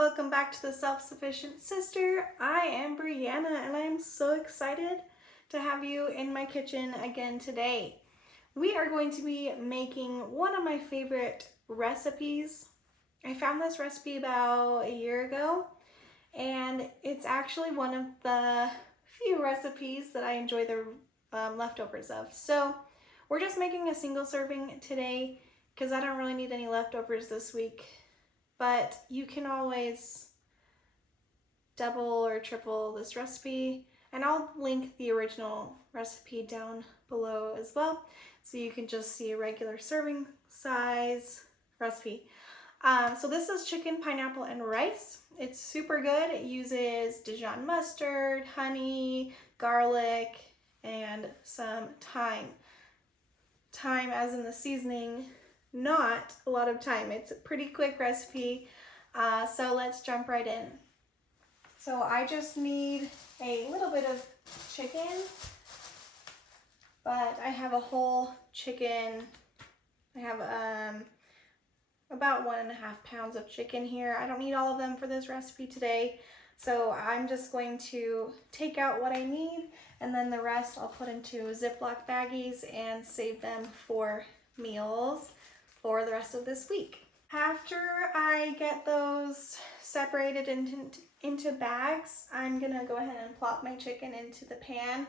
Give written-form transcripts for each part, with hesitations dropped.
Welcome back to the Self-Sufficient Sister. I am Brianna and I am so excited to have you in my kitchen again today. We are going to be making one of my favorite recipes. I found this recipe about a year ago and it's actually one of the few recipes that I enjoy the leftovers of. So we're just making a single serving today because I don't really need any leftovers this week. But you can always double or triple this recipe, and I'll link the original recipe down below as well, so you can just see a regular serving size recipe. So this is chicken, pineapple, and rice. It's super good. It uses Dijon mustard, honey, garlic, and some thyme. Thyme as in the seasoning, not a lot of time. It's a pretty quick recipe, so let's jump right in. So I just need a little bit of chicken, but I have a whole chicken. I have about 1.5 pounds of chicken here. I don't need all of them for this recipe today, so I'm just going to take out what I need, and then the rest I'll put into Ziploc baggies and save them for meals for the rest of this week. After I get those separated into bags, I'm gonna go ahead and plop my chicken into the pan.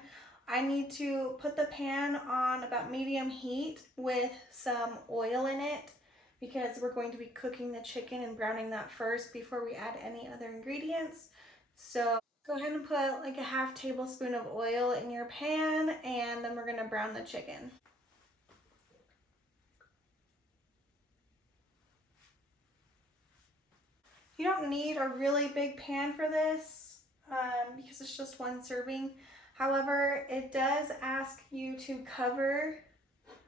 I need to put the pan on about medium heat with some oil in it because we're going to be cooking the chicken and browning that first before we add any other ingredients. So go ahead and put like a 1/2 tablespoon of oil in your pan, and then we're gonna brown the chicken. You don't need a really big pan for this because it's just one serving. However, it does ask you to cover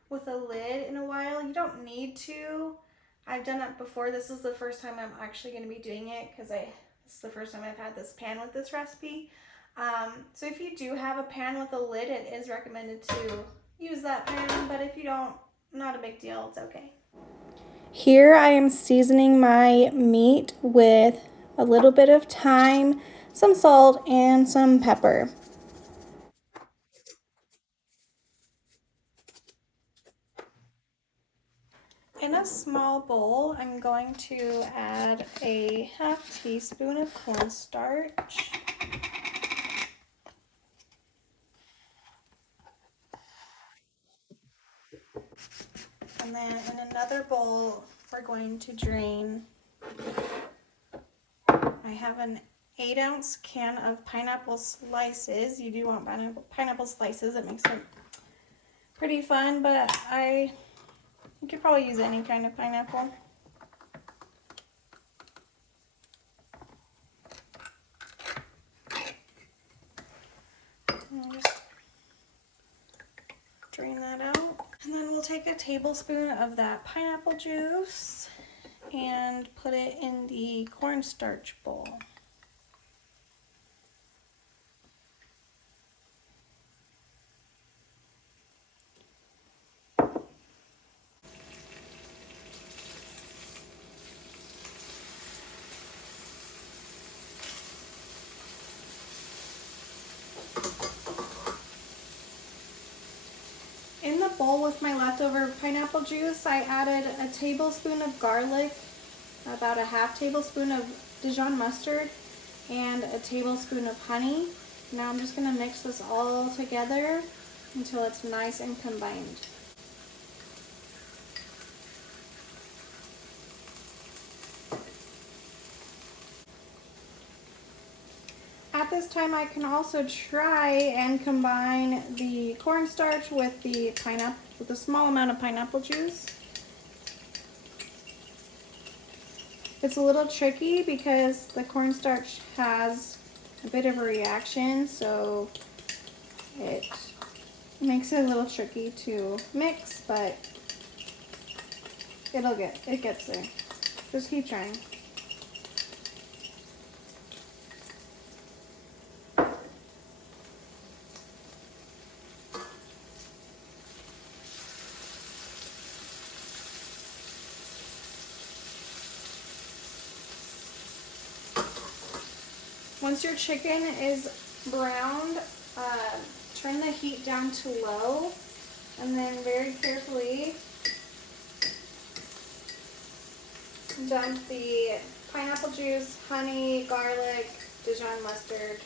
with a lid in a while. You don't need to. I've done it before. This is the first time I'm actually going to be doing it because this is the first time I've had this pan with this recipe. So if you do have a pan with a lid, it is recommended to use that pan, but if you don't, not a big deal, it's okay. Here I am seasoning my meat with a little bit of thyme, some salt, and some pepper. In a small bowl, I'm going to add a 1/2 teaspoon of cornstarch. And then in another bowl, we're going to drain, I have an 8-ounce can of pineapple slices. You do want pineapple slices. It makes it pretty fun, but you could probably use any kind of pineapple. And just drain that out. And then we'll take a tablespoon of that pineapple juice and put it in the cornstarch bowl. In the bowl with my leftover pineapple juice, I added a tablespoon of garlic, about a 1/2 tablespoon of Dijon mustard, and a tablespoon of honey. Now I'm just going to mix this all together until it's nice and combined. At this time, I can also try and combine the cornstarch with the pineapple, with a small amount of pineapple juice. It's a little tricky because the cornstarch has a bit of a reaction, so it makes it a little tricky to mix, but it gets there. Just keep trying. Once your chicken is browned, turn the heat down to low, and then very carefully dump the pineapple juice, honey, garlic, Dijon mustard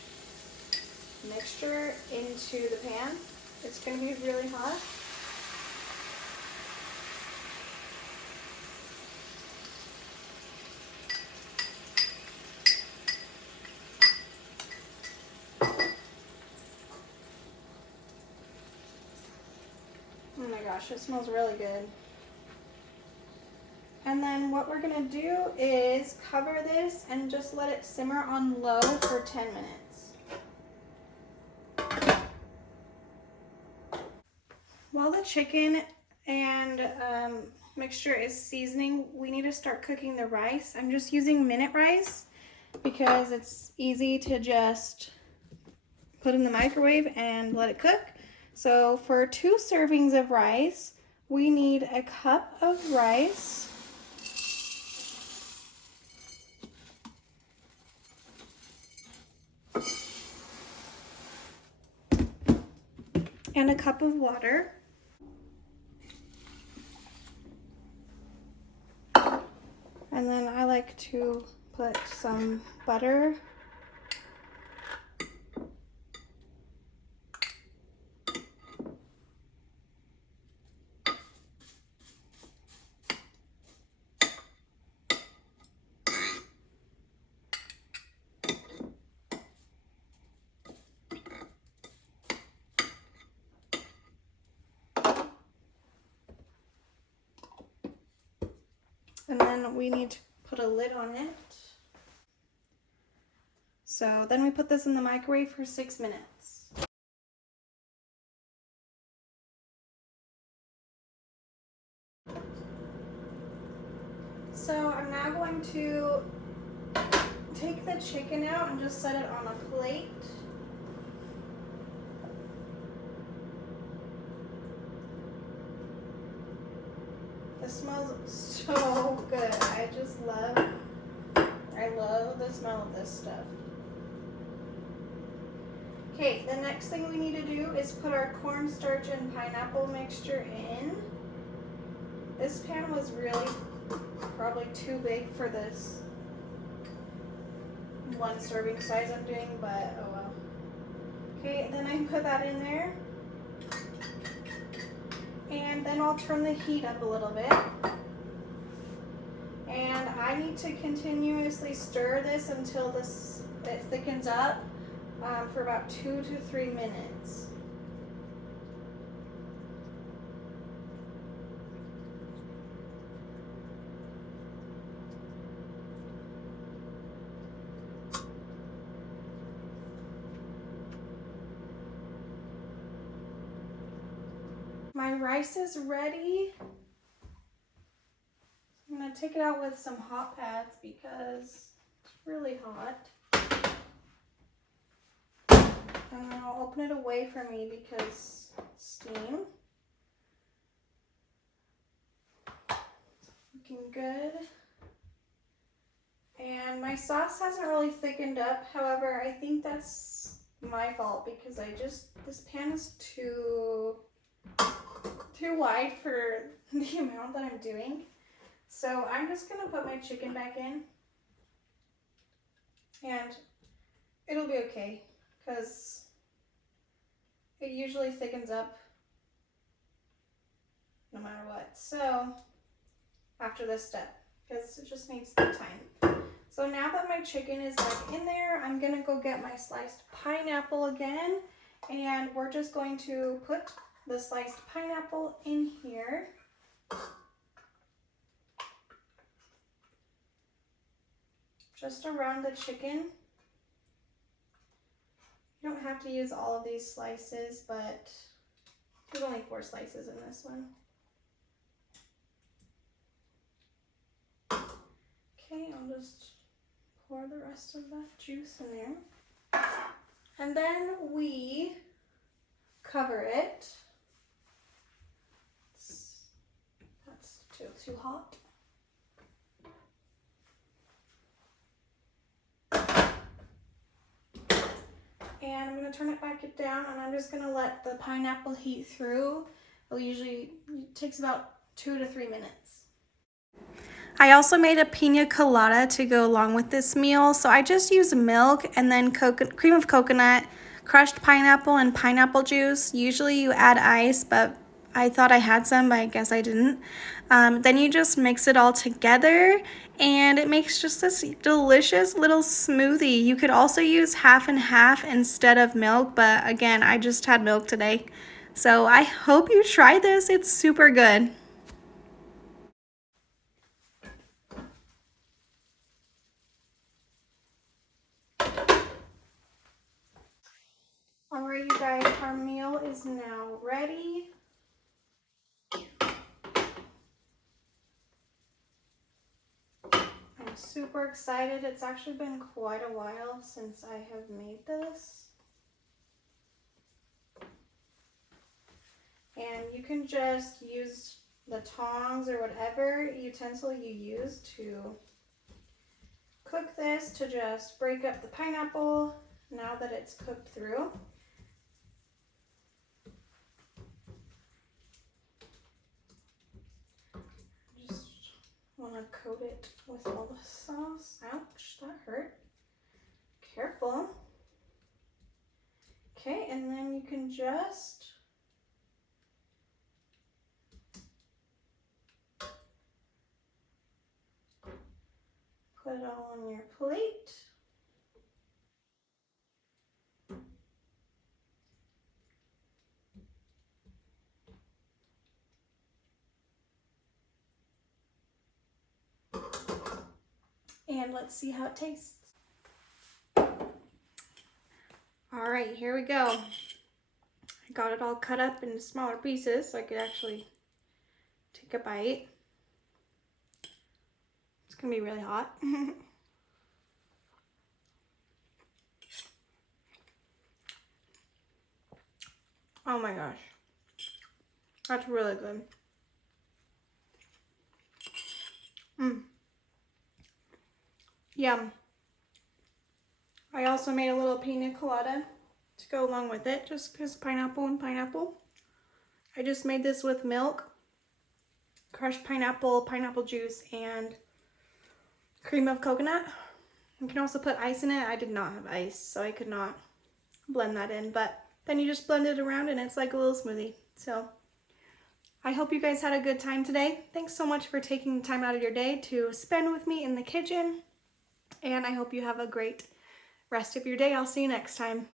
mixture into the pan. It's going to be really hot. Oh my gosh, it smells really good. And then what we're gonna do is cover this and just let it simmer on low for 10 minutes. While the chicken and mixture is seasoning, we need to start cooking the rice. I'm just using minute rice because it's easy to just put in the microwave and let it cook. So for 2 servings of rice, we need a cup of rice, and a cup of water. And then I like to put some butter. And then we need to put a lid on it. So then we put this in the microwave for 6 minutes. So I'm now going to take the chicken out and just set it on a plate. This smells so good. I love the smell of this stuff. Okay, the next thing we need to do is put our cornstarch and pineapple mixture in. This pan was really probably too big for this 1 serving size I'm doing, but oh well. Okay, then I put that in there. And then I'll turn the heat up a little bit. And I need to continuously stir this until it thickens up for about 2 to 3 minutes. My rice is ready. I'm going to take it out with some hot pads because it's really hot. And then I'll open it away from me because steam. Looking good. And my sauce hasn't really thickened up. However, I think that's my fault because this pan is too wide for the amount that I'm doing. So I'm just gonna put my chicken back in and it'll be okay because it usually thickens up no matter what. So after this step, because it just needs the time. So now that my chicken is back in there, I'm gonna go get my sliced pineapple again, and we're just going to put the sliced pineapple in here. Just around the chicken. You don't have to use all of these slices, but there's only 4 slices in this one. Okay, I'll just pour the rest of that juice in there. And then we cover it. That's still too hot. gonna turn it back down and I'm just gonna let the pineapple heat through. It usually takes about 2 to 3 minutes. I also made a pina colada to go along with this meal. So I just used milk and then cream of coconut, crushed pineapple, and pineapple juice. Usually you add ice, but I thought I had some, but I guess I didn't. Then you just mix it all together and it makes just this delicious little smoothie. You could also use half and half instead of milk, but again, I just had milk today. So I hope you try this. It's super good. All right, you guys, our meal is now ready. I'm super excited. It's actually been quite a while since I have made this. And you can just use the tongs or whatever utensil you use to cook this to just break up the pineapple now that it's cooked through. Just want to coat it with all the sauce. Ouch, that hurt. Careful. Okay, and then you can just put it all on your plate. And let's see how it tastes. All right, here we go. I got it all cut up into smaller pieces so I could actually take a bite. It's gonna be really hot. Oh my gosh. That's really good. Yum. I also made a little pina colada to go along with it, just because pineapple and pineapple. I just made this with milk, crushed pineapple, pineapple juice, and cream of coconut. You can also put ice in it. I did not have ice, so I could not blend that in, but then you just blend it around and it's like a little smoothie. So I hope you guys had a good time today. Thanks so much for taking time out of your day to spend with me in the kitchen. And I hope you have a great rest of your day. I'll see you next time.